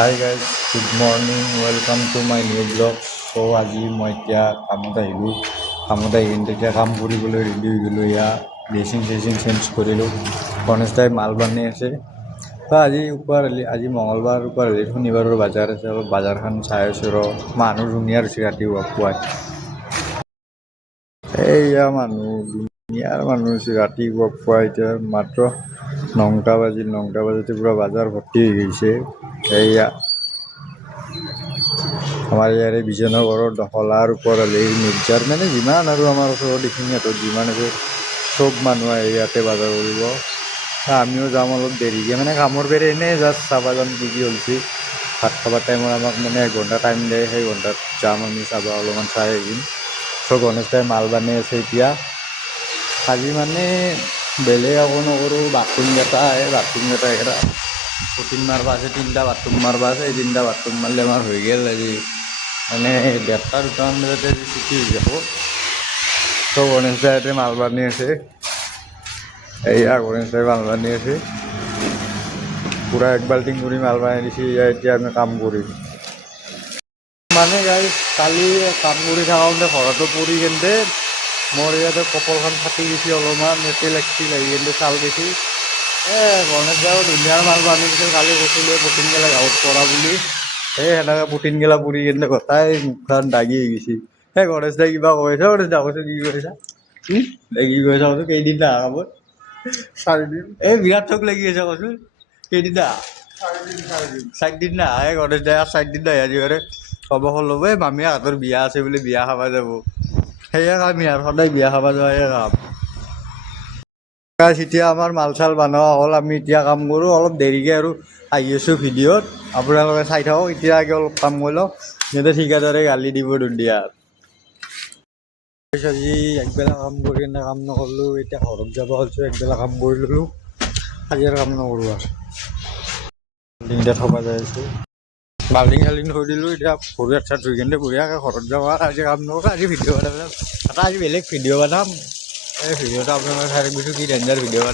High guys, good morning, welcome to my new vlog. So' আজি মই এতিয়া কামত আহিলোঁ। কামত আহি কিনে তেতিয়া কাম কৰিবলৈ ৰেডি হৈ গ'লোঁ। ইয়াত ড্ৰেছিং চেঞ্জ কৰিলোঁ। গণেশ দাই মাল বানি আছে। তো আজি মঙলবাৰ শনিবাৰৰ বজাৰ আছে। অলপ বজাৰখন চাই আছোঁ মানুহ ধুনীয়া হৈছে ৰাতিপুৱা পুৱাই। এইয়া দুনিয়াৰ মানুহ হৈছে ৰাতিপুৱা পুৱাই। এতিয়া মাত্ৰ 9টা বাজিতে পূৰা বজাৰ ভৰ্তি হৈ গৈছে। এইয়া আমাৰ ইয়াৰে বিজয়নগৰৰ দখলাৰ ওপৰলৈ মিৰ্জাৰ মানে যিমান আৰু আমাৰ ওচৰত এইখিনি যিমান আছে চব মানুহ আহে ইয়াতে বজাৰ কৰিব। আমিও যাম অলপ দেৰিকৈ, মানে কামৰ বেৰে এনেই জাষ্ট চাব যাম কি হৈছে। ভাত খাবৰ টাইমত আমাক মানে 1 ঘণ্টা টাইম দিয়ে, সেই ঘণ্টাত যাম আমি চাব, অলপমান চাই আহিম। চ' গণেশ দাই মাল বানি আছে এতিয়া। আজি মানে বেলেগ একো নকৰোঁ, বাথৰুম কেইটা পুটিন মাৰিব আছে। 3টা বাথৰুম মাৰিব আছে। এই 3টা বাথৰুম মাৰিলে আমাৰ হৈ গ'ল আজি, মানে 1:30-2টামান বজাতে ছুটি হৈ যাব। ত' গণেশ দাই ইয়াতে মাল বানি আছে। এইয়া গণেশ দাই মাল বানি আছে, পূৰা 1 বাল্টিং কৰি মাল বানি দিছে। এতিয়া আমি কাম কৰিম মানে গাইজ, কালি কাম কৰি থাকোঁতে ঘৰতো পৰি কেনে মোৰ ইয়াতে কপালখন ফাটি গৈছে অলপমান, তেল লাগি কেনে চাল গৈছে। গণেশ দাও ধুনীয়া মাল বানি দিছিল। কালি কৈছিলোঁ পুটিনগেলা গাঁৱত পৰা বুলি, সেনেকৈ পুটিনগেলা পুৰি কেনে গোটাই মুখখন দাগি হৈ গৈছে। গণেশ দাই কিবা কৈছে, গণেশ দা কৈছোঁ কি কৈছা, কি কৈছা কৈছোঁ, কেইদিন নাহা কামত? 4 দিন। বিৰাট থোক লাগি আছে কৈছোঁ, কেইদিন নাহা? 4 দিন নাহা। গণেশ দাই 4 দিন নাহে আজি মানে খবৰ ল'ব, মামীহঁতৰ বিয়া আছে বুলি, বিয়া খাব যাব। সেয়ে কাম ইয়াৰ, সদায় বিয়া খাব যোৱাহে কাম। এতিয়া আমাৰ মাল চাল বনোৱা হ'ল, আমি এতিয়া কাম কৰোঁ। অলপ দেৰিকৈ আৰু আহি আছোঁ ভিডিঅ'ত, আপোনালোকে চাই থাকক। এতিয়া অলপ কাম কৰি লওঁ, সিহঁতে ঠিকাদাৰে গালি দিব দুনিয়াত। আজি একবেলা কাম কৰি কিনে কাম নকৰিলোঁ, এতিয়া ঘৰত যাব ওলাইছোঁ। একবেলা কাম কৰি ল'লোঁ, আজি আৰু কাম নকৰোঁ আৰু। বাল্টিংটা থ'ব যাই আছোঁ, বাল্টিং চাল্টিং থৈ দিলোঁ। এতিয়া ভৰি হাত চাত ধুই কিনে বঢ়িয়াকৈ ঘৰত যাওঁ আৰু। আজি কাম নকৰোঁ, আজি ভিডিঅ' বনাম। এটা আজি বেলেগ ভিডিঅ' বনাম। এই ভিডিঅ'টো আপোনালোকে চাই থাকিবচোন, কি ডেঞ্জাৰ ভিডিঅ' বনাম।